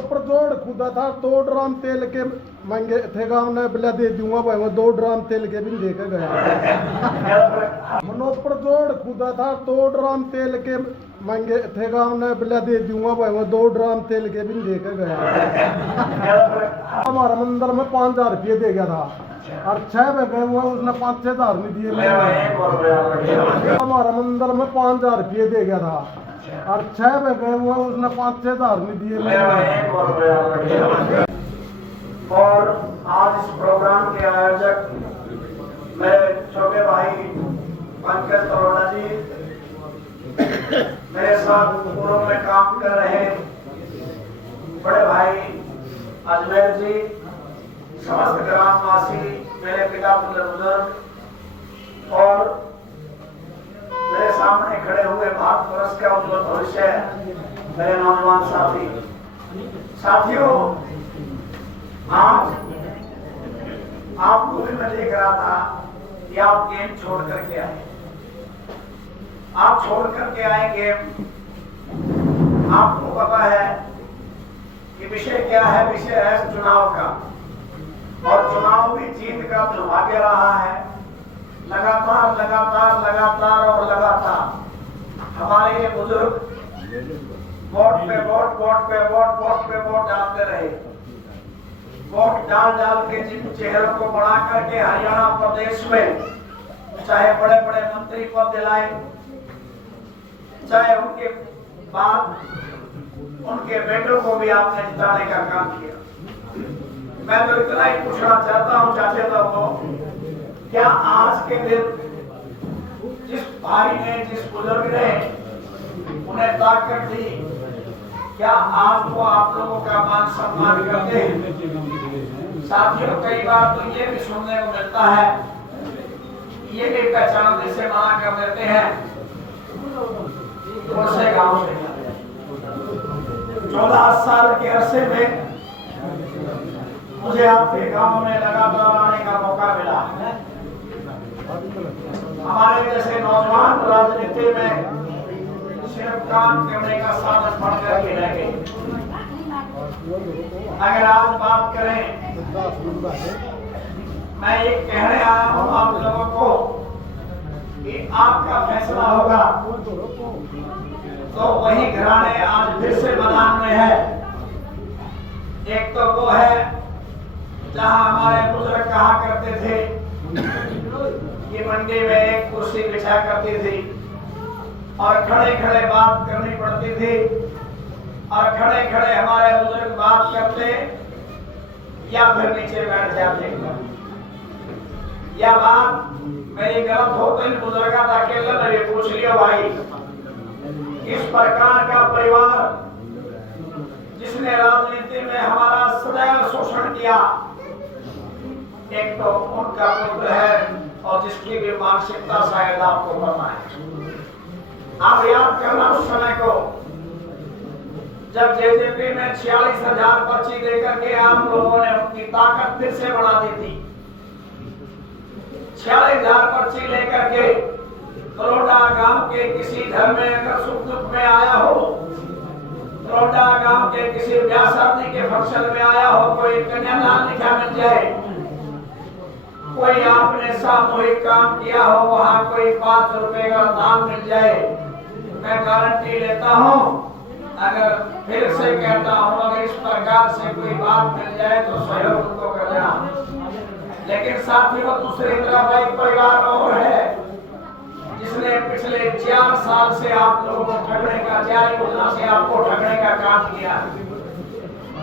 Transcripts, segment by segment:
ऊपर जोड़ खुदा था 2 ड्राम तेल के महंगे थे गाँव ने बिल्ला दे दूंगा भाई मैं 2 ड्राम तेल के भी दे के गया मनो ऊपर जोड़ खुदा था 2 ड्राम तेल के महंगे थे गाँव ने बिल्ला दे दूंगा भाई मैं 2 ड्राम तेल के भी दे के गया हमारा मंदिर में 5,000 रुपये दे गया था और 6 में गए हुआ उसने 5-6 हज़ार नहीं दिए हमारा मंदिर में 5,000 रुपये दे गया था और 6 में गए हुआ उसने 5-6 हज़ार नहीं दिए और आज इस प्रोग्राम के आयोजक मेरे छोटे भाई पंकज तरोड़ा जी, मेरे साथ पूर्व में काम कर रहे बड़े भाई अजमेर जी, समस्त ग्रामवासी, मेरे पिता बुजुर्ग और मेरे सामने खड़े हुए भारत वर्ष का उज्जवल भविष्य मेरे नौजवान साथियों, आज आपको भी मैं देख रहा था कि आप गेम छोड़ करके आए, आप छोड़ करके आए गेम। आपको पता है कि विषय क्या है, विषय है चुनाव का, और चुनाव भी जीत का दुर्भाग्य रहा है। लगातार लगातार लगातार और लगातार हमारे ये बुजुर्ग वोट पे वोट, वोट पे वोट, वोट पे वोट डालते रहे। वोट डाल डाल के जिन चेहरों को बढ़ा करके हरियाणा प्रदेश में चाहे बड़े बड़े मंत्री पद दिलाए, चाहे उनके बाद उनके बेटों को भी आपने जिताने का काम किया। मैं तो इतना ही पूछना चाहता हूं चाचा को, क्या आज के दिन जिस भाई ने, जिस बुजुर्ग ने उन्हें ताकत दी, क्या आज वो आप लोगों का मान सम्मान करते हैं? साथियों, कई बार तो ये भी सुनने को मिलता है, ये भी पहचानने से मना कर देते हैं दूसरे गांव से। 14 साल के अरसे में मुझे आपके गांव में लगातार आने का मौका मिला। हमारे जैसे नौजवान राजनीति में सिर्फ काम करने का साधन बन करके रह गए। अगर आज बात करें, मैं ये कहने आया हूं आप लोगों को कि आपका फैसला होगा तो वही घराने आज फिर से मैदान में है। एक तो वो है जहां हमारे बुजुर्ग कहा करते थे कि मंडी में एक कुर्सी बिछा करती थी और खड़े खड़े बात करनी पड़ती थी, और खड़े खड़े हमारे बुजुर्ग बात करते या फिर नीचे बैठ जाते। यह बात मेरी गलत हो तो इन बुजुर्गों का अकेले में भी पूछ लियो भाई, इस प्रकार का परिवार जिसने राजनीति में हमारा सदैव शोषण किया, एक तो उनका पुत्र है और जिसकी भी मानसिकता शायद आपको पता है। आप याद करना उस समय को जब जेजेपी में 46,000 पर्ची देकर के आप लोगों ने उनकी ताकत फिर से बढ़ा दी थी। 46,000 पर्ची लेकर के तरोड़ा गांव के किसी घर में अगर सुख दुख में आया हो, तरोड़ा गांव के किसी ब्याह शादी के फंक्शन में आया हो, कोई कन्यादान लिखा मिल जाए, कोई आपने सामूहिक काम किया हो, वहां कोई 5 रुपए का दान मिल जाए, मैं गारंटी लेता हूं, अगर फिर से कहता हूं, अगर इस प्रकार से कोई बात मिल जाए तो सहयोग उनको कर देना। लेकिन साथियों, दूसरी तरफ एक परिवार और है जिसने पिछले 4 साल से आप लोगों को ठगने का, 4 योजना से आपको ठगने का काम किया।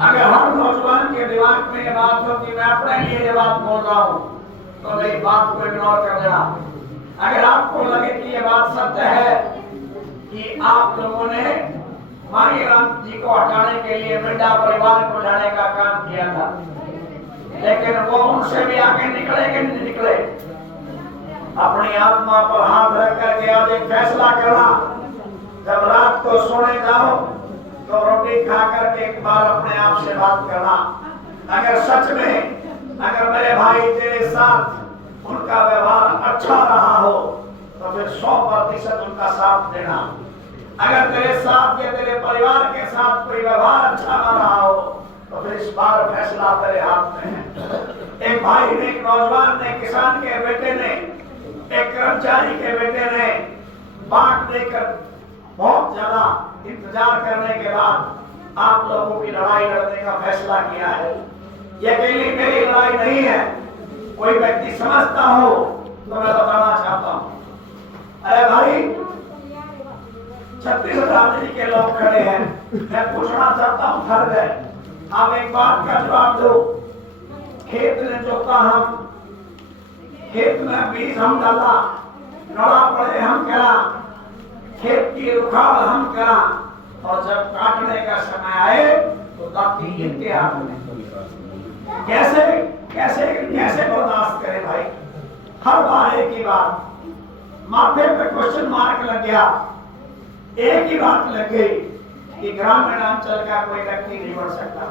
अगर हर नौजवान के दिमाग में ये बात हो कि मैं अपने लिए ये बात बोल रहा हूँ तो मेरी बात को इग्नोर कर देना। अगर आपको लगे कि ये बात सत्य है कि आप लोगों ने मांगीराम जी को हटाने के लिए मिंडा परिवार को लाने का काम किया था, लेकिन वो उनसे भी आगे निकले कि नहीं निकले? अपनी आत्मा पर हाथ रख करके आज एक फैसला करना, जब रात को सोने जाओ तो रोटी खा करके एक बार अपने आप से बात करना। अगर सच में अगर मेरे भाई तेरे साथ उनका व्यवहार अच्छा रहा हो तो फिर 100% उनका साथ देना। अगर तेरे साथ या तेरे परिवार के साथ कोई व्यवहार अच्छा न रहा हो तुम्हारा फैसला तेरे हाथ में है। एक भाई ने, एक नौजवान ने, किसान के बेटे ने, एक कर्मचारी के बेटे ने बांट देकर बहुत ज्यादा इंतजार करने के बाद आप लोगों की लड़ाई लड़ने का फैसला किया है। ये अकेली मेरी लड़ाई नहीं है। कोई व्यक्ति समझता हो तो मैं बताना चाहता हूँ। अरे भाई, 36 बिरादरी के लोग खड़े हैं, मैं पूछना चाहता हूँ घर में, आप एक बात का जवाब दो। खेत ने जोता हम, खेत में बीज हम डाला, नड़ा पड़े हम करा, खेत की रुखाड़ हम करा, और जब काटने का समय आए तो दाती इनके हाथ में। कैसे कैसे कैसे बर्दाश्त करें भाई? हर बार एक ही बात, माथे पे क्वेश्चन मार्क लग गया। एक ही बात लग गई कि ग्रामीण अंचल का कोई व्यक्ति नहीं बढ़ सकता।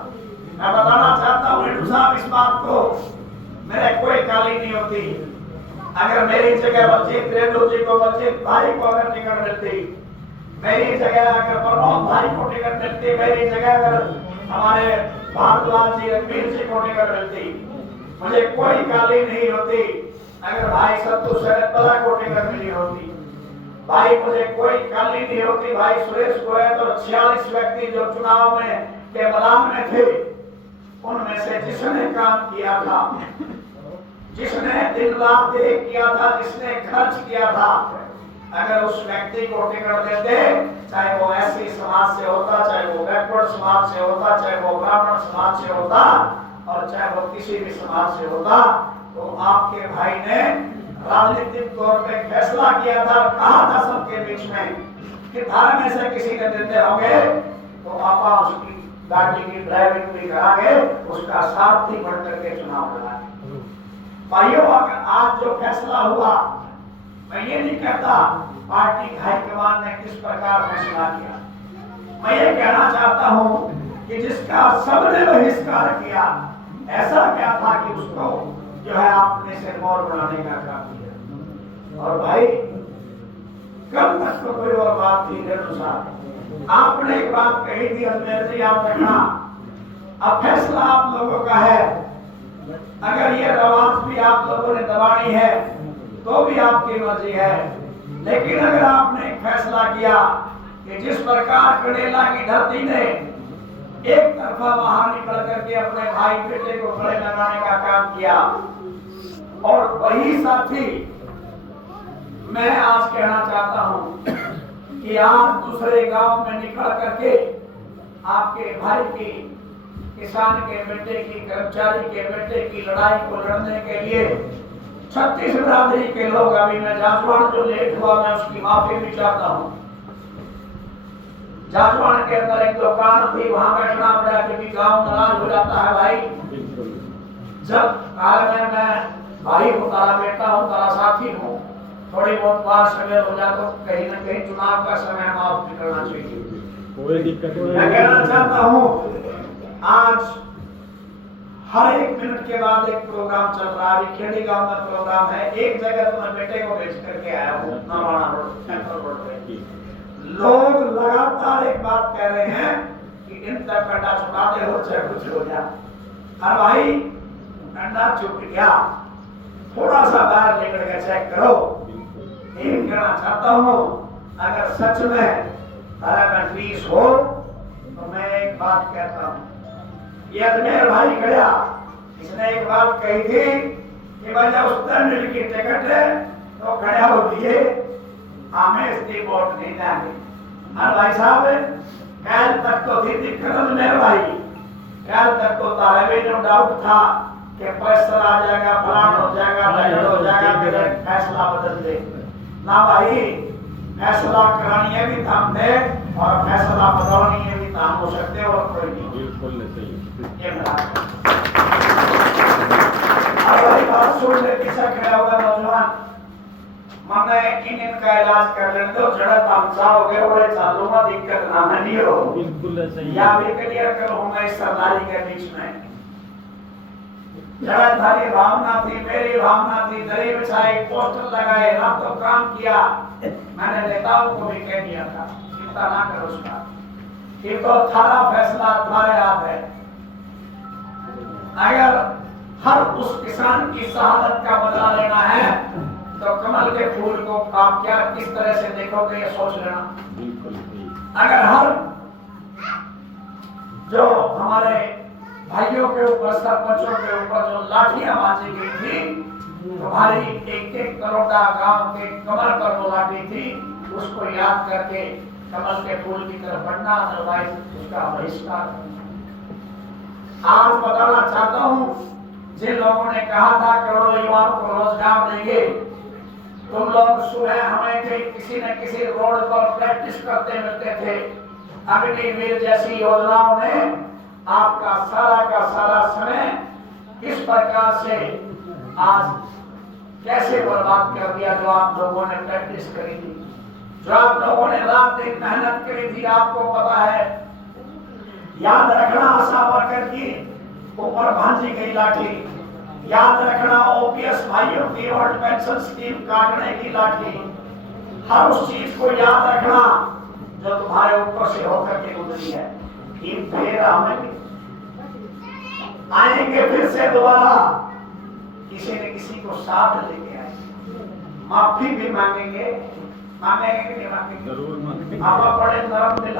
मैं बताना चाहता हूँ नेहरू साहब इस बात को, मेरे कोई काली नहीं होती। अगर मेरी जगह बलजीत रेणु जी को, बलजीत भाई को अगर टिकट मिलती, मेरी जगह अगर प्रमोद भाई को टिकट मिलती, मेरी जगह अगर हमारे भारद्वाज जी, रणवीर जी को टिकट मिलती, मुझे कोई काली नहीं होती। अगर भाई सत्तू शरद को टिकट मिली होती, भाई मुझे कोई काली नहीं होती। भाई सुरेश गोयल और 46 व्यक्ति जो चुनाव में के मैदान में थे, उनमें से जिसने काम किया था, जिसने दिन रात एक किया था, जिसने खर्च किया था, अगर उस व्यक्ति को टिकट देते, चाहे वो ऐसी समाज से होता, चाहे वो बैकवर्ड समाज से होता, चाहे वो ब्राह्मण समाज से होता, और चाहे वो किसी भी समाज से होता, तो आपके भाई ने राजनीतिक तौर पे फैसला किया था, कहा था सबके बीच में कि धारा में से किसी ने देते होंगे तो आपा उसकी गाड़ी की ड्राइविंग भी करांगे, उसका सारथी बन करके चुनाव लड़ाएंगे। भाइयों, अगर आज जो फैसला हुआ, मैं ये नहीं कहता पार्टी हाईकमान ने किस प्रकार फैसला किया, मैं ये कहना चाहता हूँ कि जिसका सबने बहिष्कार किया, ऐसा क्या था कि उसको जो है आपने से मोर बनाने का काम किया। और भाई, कल तक तो कोई और बात थी रेणु साहब, आपने एक बात कही थी अजमेर जी, आपने कहा अब फैसला आप लोगों का है, अगर ये आवाज भी आप लोगों ने दबानी है तो भी आपकी मर्जी है, लेकिन अगर आपने एक फैसला किया कि जिस प्रकार कड़ेला की धरती ने एक तरफा बाहर निकल करके अपने भाई बेटे को गले लगाने का काम किया, और वही साथी मैं आज कहना चाहता हूं कि आप दूसरे गांव में निकल करके आपके भाई की, किसान के बेटे की, कर्मचारी के बेटे की लड़ाई को लड़ने के लिए 36 बिरादरी के लोग, अभी मैं जाजवान जो लेट हुआ मैं उसकी माफी भी चाहता हूँ। जाजवान के अंदर एक दुकान थी, वहां बैठना पड़ा क्योंकि गांव नाराज हो जाता है भाई। जब आज मैं भाई हूँ, तारा बेटा हूँ, तारा साथी हूँ, थोड़ी बहुत बात सवेर हो जाए तो कहीं ना कहीं चुनाव का समय माफ भी करना चाहिए। कोई दिक्कत नहीं। मैं कहना चाहता हूँ आज हर एक मिनट के बाद एक प्रोग्राम चल रहा है। अभी खेड़ी गांव में प्रोग्राम है, एक जगह तो मैं बेटे को भेज करके आया हूँ, नरवाना रोड, सेंट्रल रोड पे। लोग लगातार एक बात कह रहे हैं कि इन तक कंडा छुड़ा दे हो चाहे कुछ हो जाए। और भाई कंडा छुट गया, थोड़ा सा बाहर निकल के चेक करो। ये कहना चाहता हूँ, अगर सच में पैरामीटर हो तो मैं एक बात कहता हूँ, ये अजमेर भाई गया, इसने एक बात कही थी कि भाई जब उत्तर की टिकट है तो खड़ा हो दिए, हमें इसकी वोट नहीं देंगे। और भाई साहब, कल तक तो थी दिक्कत अजमेर भाई, कल तक तो तारे में नो डाउट था कि पैसा आ जाएगा, फलान हो जाएगा, बजट हो जाएगा, फिर फैसला बदल दे ना भाई। फैसला करानी है भी थाम दे और फैसला बदलनी है भी थाम हो सकते हैं, और कोई नहीं। बिल्कुल सही। ये मेरा भाई बात सुन ले, पीछे खड़ा हुआ नौजवान, मैंने इनका इलाज कर लेने दो, जड़ा तामसा हो गए बड़े चालू में दिक्कत ना नहीं हो। बिल्कुल सही। या भी क्लियर करो मैं इस सरदारी के बीच में जरा थारी भावना थी, मेरी भावना थी, दरी बिछाई, पोस्टर लगाए, रातों काम किया। मैंने नेताओं को भी कह दिया था चिंता ना करो उसका, ये तो थारा फैसला तुम्हारे हाथ है। अगर हर उस किसान की शहादत का बदला लेना है तो कमल के फूल को आप क्या किस तरह से देखोगे ये सोच लेना। अगर हर जो हमारे भाइयों के ऊपर सरपंचों के ऊपर जो लाठियां बांधी गई थी, तुम्हारी एक एक करोड़ा गांव के कमल पर वो लाठी थी, उसको याद करके कमल के फूल की तरफ बढ़ना, अदरवाइज उसका बहिष्कार। आज बताना चाहता हूं, जिन लोगों ने कहा था करोड़ों युवाओं को रोजगार देंगे, तुम लोग सुबह हमें किसी न किसी रोड पर प्रैक्टिस करते मिलते थे। अग्निवीर जैसी योजनाओं ने आपका सारा का सारा समय इस प्रकार से आज कैसे बर्बाद कर दिया। जो आप लोगों ने प्रैक्टिस करी थी, जो आप लोगों ने रात दिन मेहनत करी थी, आपको पता है। याद रखना, आशा वर्कर की ऊपर भांजी गई लाठी, याद रखना ओपीएस भाइयों की ओल्ड पेंशन स्कीम काटने की लाठी, हर उस चीज को याद रखना जो तुम्हारे ऊपर से होकर के गुजरी है। फिर आएंगे फिर से दोबारा, किसी न किसी को साथ लेके आएंगे, माफी भी मांगेंगे, मांगेंगे कि नहीं मांगेंगे? जरूर मांगेंगे। आप बड़े नरम दिल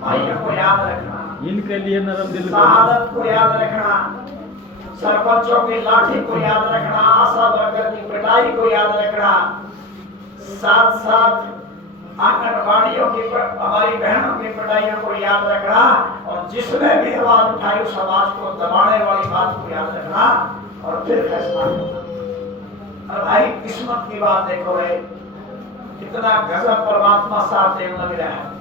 भाइयों को याद रखना, इनके लिए नरम दिल, शहादत को याद रखना, सरपंचों की लाठी को याद रखना, आशा वर्कर की पिटाई को याद रखना, साथ साथ आंगनबाड़ियों की हमारी बहनों की पिटाइयों को याद रखना, और जिसने भी आवाज उठाई उस आवाज को दबाने वाली बात को याद रखना, और फिर फैसला करना। और भाई किस्मत की बात देखो रे, कितना गजब परमात्मा साथ देने लग रहा है।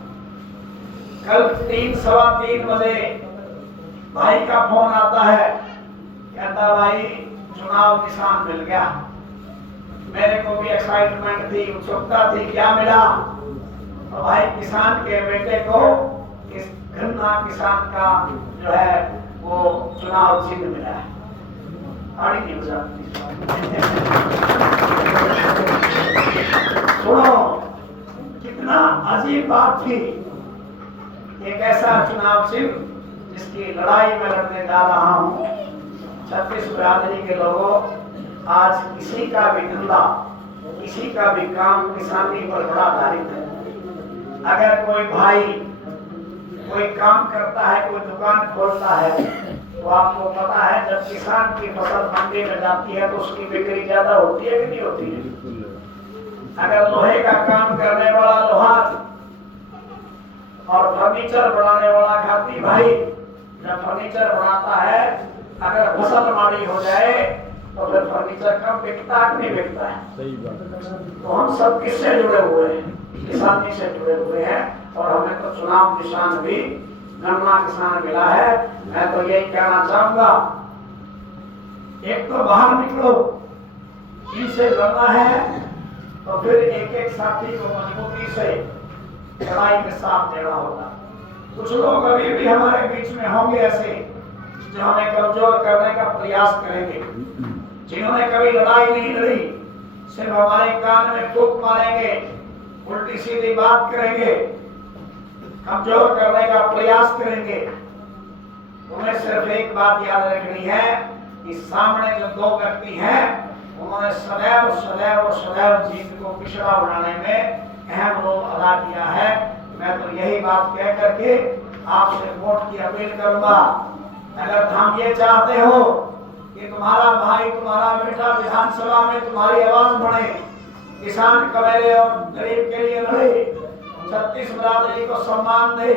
कल 3-3:15 बजे भाई का फोन आता है, कहता भाई चुनाव निशान मिल गया। मेरे को भी एक्साइटमेंट थी, उत्सुकता थी, क्या मिला? और भाई किसान के बेटे को इस गन्ना किसान का जो है वो चुनाव चिन्ह मिला है। आड़ी नहीं बजाती। सुनो, कितना अजीब बात थी। एक ऐसा चुनाव चिन्ह जिसकी लड़ाई में लड़ने जा रहा हूं। 36 बिरादरी के लोगों, आज किसी का भी धंधा, किसी का भी काम किसानी पर बड़ा आधारित है। अगर कोई भाई कोई काम करता है, कोई दुकान खोलता है, तो आपको पता है जब किसान की फसल मंडी में जाती है तो उसकी बिक्री ज्यादा होती है कि नहीं होती है? अगर लोहे का काम करने वाला लोहार और फर्नीचर बनाने वाला खाती भाई जब फर्नीचर बनाता है, अगर फसल माड़ी हो जाए तो फिर फर्नीचर कम बिकता है नहीं बिकता है? सही बात। तो हम सब किससे जुड़े हुए हैं? किसानी से जुड़े हुए हैं। और हमें तो चुनाव निशान भी गन्ना किसान मिला है। मैं तो यही कहना चाहूंगा, एक तो बाहर निकलो, इनसे लड़ना है तो फिर एक एक साथी को मजबूती से लड़ाई में साथ देना होगा। कुछ लोग अभी भी हमारे बीच में होंगे ऐसे जो हमें कमजोर करने का प्रयास करेंगे, जिन्होंने कभी लड़ाई नहीं लड़ी, सिर्फ हमारे कान में फूंक मारेंगे, उल्टी सीधी बात करेंगे, कमजोर करने का प्रयास करेंगे। उन्हें सिर्फ एक बात याद रखनी है कि सामने जो दो व्यक्ति हैं उन्होंने सदैव सदैव सदैव जीत को पिछड़ा बनाने में अहम रोल अदा किया है। मैं तो यही बात कह करके आपसे वोट की अपील करूंगा। अगर हम ये चाहते हो कि तुम्हारा भाई, तुम्हारा बेटा विधानसभा में तुम्हारी आवाज बढ़े, किसान कमेरे और गरीब के लिए लड़े, 36 बिरादरी को सम्मान दे,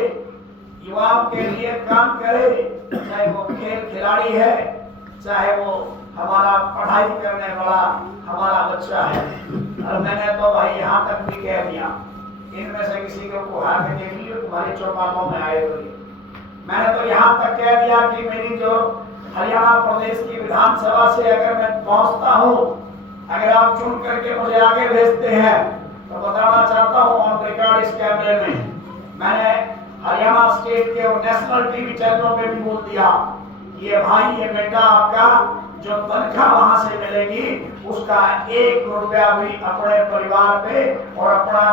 युवाओं के लिए काम करे, चाहे वो खेल खिलाड़ी है, चाहे वो हमारा पढ़ाई करने वाला हमारा बच्चा है। और मैंने तो भाई यहाँ तक भी कह दिया, इनमें से किसी को बुहार के देख लियो, तुम्हारी चौपालों में आए हुए। मैंने तो यहाँ तक कह दिया कि मेरी जो हरियाणा प्रदेश की विधानसभा से अगर मैं पहुंचता हूँ, अगर आप चुन करके मुझे आगे भेजते हैं, तो बताना चाहता हूँ ऑन रिकॉर्ड इस कैमरे में, मैंने हरियाणा स्टेट के और नेशनल टीवी चैनलों पे भी बोल दिया, ये भाई ये बेटा आपका जो तनख्वाह वहां से मिलेगी उसका 1 रुपया भी अपने परिवार पे और अपना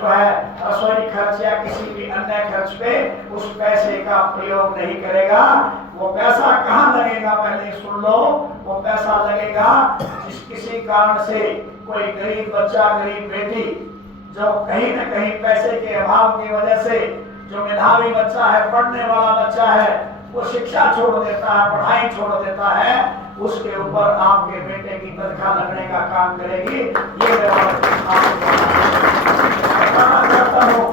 जो है रसोई खर्च या किसी भी अन्य खर्च पे उस पैसे का प्रयोग नहीं करेगा। वो पैसा कहाँ लगेगा पहले सुन लो। वो पैसा लगेगा जिस किसी कारण से कोई गरीब बच्चा, गरीब बेटी जो कहीं न कहीं पैसे के अभाव की वजह से, जो मेधावी बच्चा है, पढ़ने वाला बच्चा है, वो शिक्षा छोड़ देता है, पढ़ाई छोड़ देता है, उसके ऊपर आपके बेटे की तनख्वाह लगने का काम करेगी। ये मैं बताना चाहता हूँ।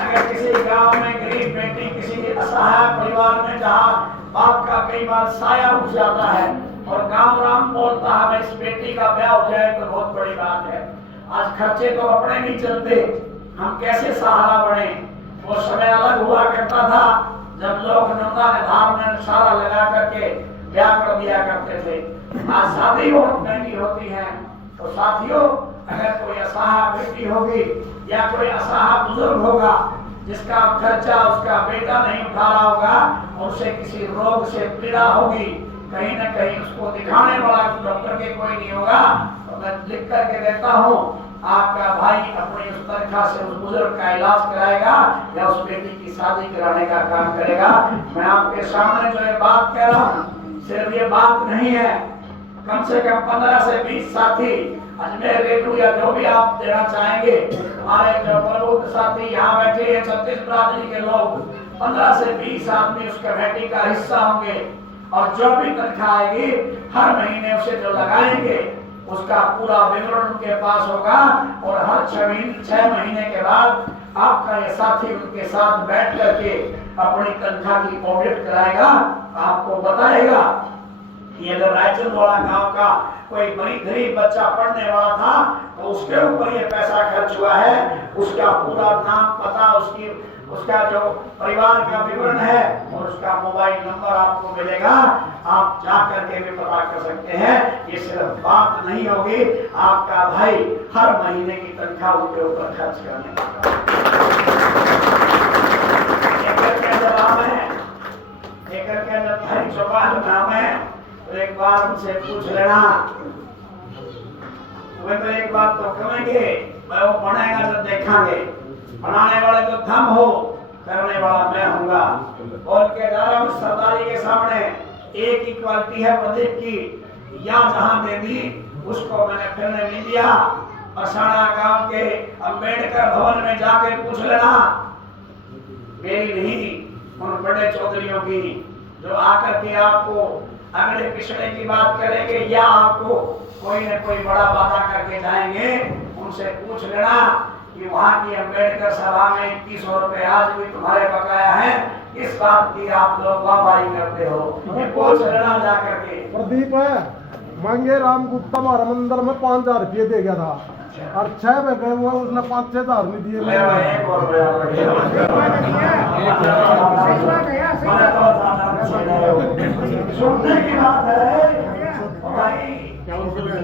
अगर किसी गांव में गरीब बेटी, किसी असहाय परिवार में जहाँ बाप का कई बार साया उठ जाता है और गांव राम बोलता है इस बेटी का ब्याह हो जाए तो बहुत बड़ी बात है। आज खर्चे तो अपने नहीं चलते, हम कैसे सहारा बने। वो समय अलग हुआ करता था जब लोग नौका निधार में सारा लगा करके ब्याह कर दिया करते थे। आज शादी बहुत महंगी होती है। तो साथियों, अगर कोई असहाय बेटी होगी या कोई असहाय बुजुर्ग होगा जिसका खर्चा उसका बेटा नहीं उठा रहा होगा और उसे किसी रोग से पीड़ा होगी, कहीं न कहीं उसको दिखाने वाला डॉक्टर के कोई नहीं होगा, तो मैं लिख करके देता हूँ आपका भाई अपनी उस तनख्वाह से उस बुजुर्ग का इलाज कराएगा या उस बेटी की शादी कराने का काम करेगा। मैं आपके सामने जो ये बात कह रहा हूँ सिर्फ ये बात नहीं है, कम से कम 15 से 20 साथी अजमेर रेडियो या जो भी आप देना चाहेंगे, हमारे जो प्रबुद्ध साथी यहाँ बैठे हैं 36 बिरादरी के लोग, 15 से 20 आदमी उस कमेटी का हिस्सा होंगे और जो भी तनख्वाह आएगी हर महीने उसे जो लगाएंगे उसका पूरा विवरण उनके पास होगा और हर 6 महीने के बाद आपका ये साथी उनके साथ बैठ करके अपनी तनख्वाह की ऑडिट कराएगा, आपको बताएगा कि अगर रायचंद वाला गांव का कोई गरीब बच्चा पढ़ने वाला था तो उसके ऊपर ये पैसा खर्च हुआ है, उसका पूरा नाम, पता, उसका जो परिवार का विवरण है और उसका मोबाइल नंबर आपको मिलेगा। आप जा करके भी पता कर सकते हैं। ये सिर्फ बात नहीं होगी, आपका भाई हर महीने की तनख्वाह उनके ऊपर खर्च करने का नाम है। तो एक बार उनसे पूछ लेना, वे तो एक बात तो कहेंगे, मैं वो बनाएगा जब देखेंगे, बनाने वाले तो थम हो, करने वाला मैं हूँगा। और के द्वारा उस सरदारी के सामने एक ही क्वालिटी है प्रदीप की, या जहाँ दे दी उसको मैंने फिरने नहीं दिया। असाना गांव के अंबेडकर भवन में जाके पूछ लेना, मेरी नहीं उन बड़े चौधरियों की जो आकर के आपको अगले पिछड़े की बात करेंगे या आपको कोई न कोई बड़ा वादा करके जाएंगे। उनसे पूछ लेना कि वहाँ की अंबेडकर सभा में 2100 रुपए आज भी तुम्हारे बकाया है, इस बात की आप लोग वाहवाही करते हो, ये पूछ लेना जा करके। प्रदीप है मांगे राम गुप्ता हमारा मंदिर में 5000 रुपये दे गया था और 6 में गए हुए उसने 5-6 हजार नहीं दिए। सुनने की बात है भाई,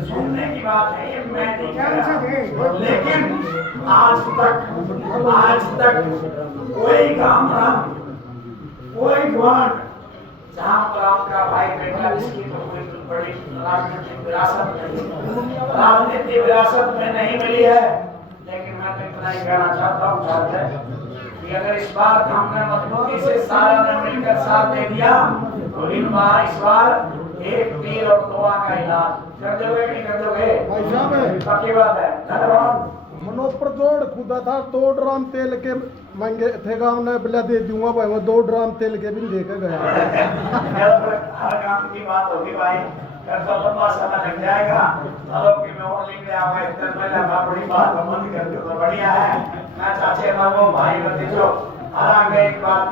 सुनने की बात है, ये मैं नहीं कह रहा, लेकिन आज तक कोई काम राम, कोई गुआंढ जहाँ पर आपका भाई बेटा जिसकी तो कोई बड़ी राजनीतिक विरासत में नहीं मिली है, लेकिन मैं तो इतना ही कहना चाहता हूँ कि अगर इस बार हमने मजबूती से सारा ने मिलकर साथ दे दिया तो इस बार एक तीर और दुआ का इलाज कर दोगे नहीं कर दोगे? पक्की बात है। धन्यवाद। मनोपर जोड़ खुदा था 2 ड्राम तेल के मांगे थे गाँव ने बिल्ला दे दूंगा भाई, 2 ड्राम तेल के भी देकर गया। हर काम की बात होगी भाई, तो लंबा समय लग जाएगा। चलो कि मैं और लिख रहा हूँ, इतना पहले बड़ी बात बंद कर दो तो बढ़िया है। मैं चाचे बाबू भाई भतीजों हर आगे एक बात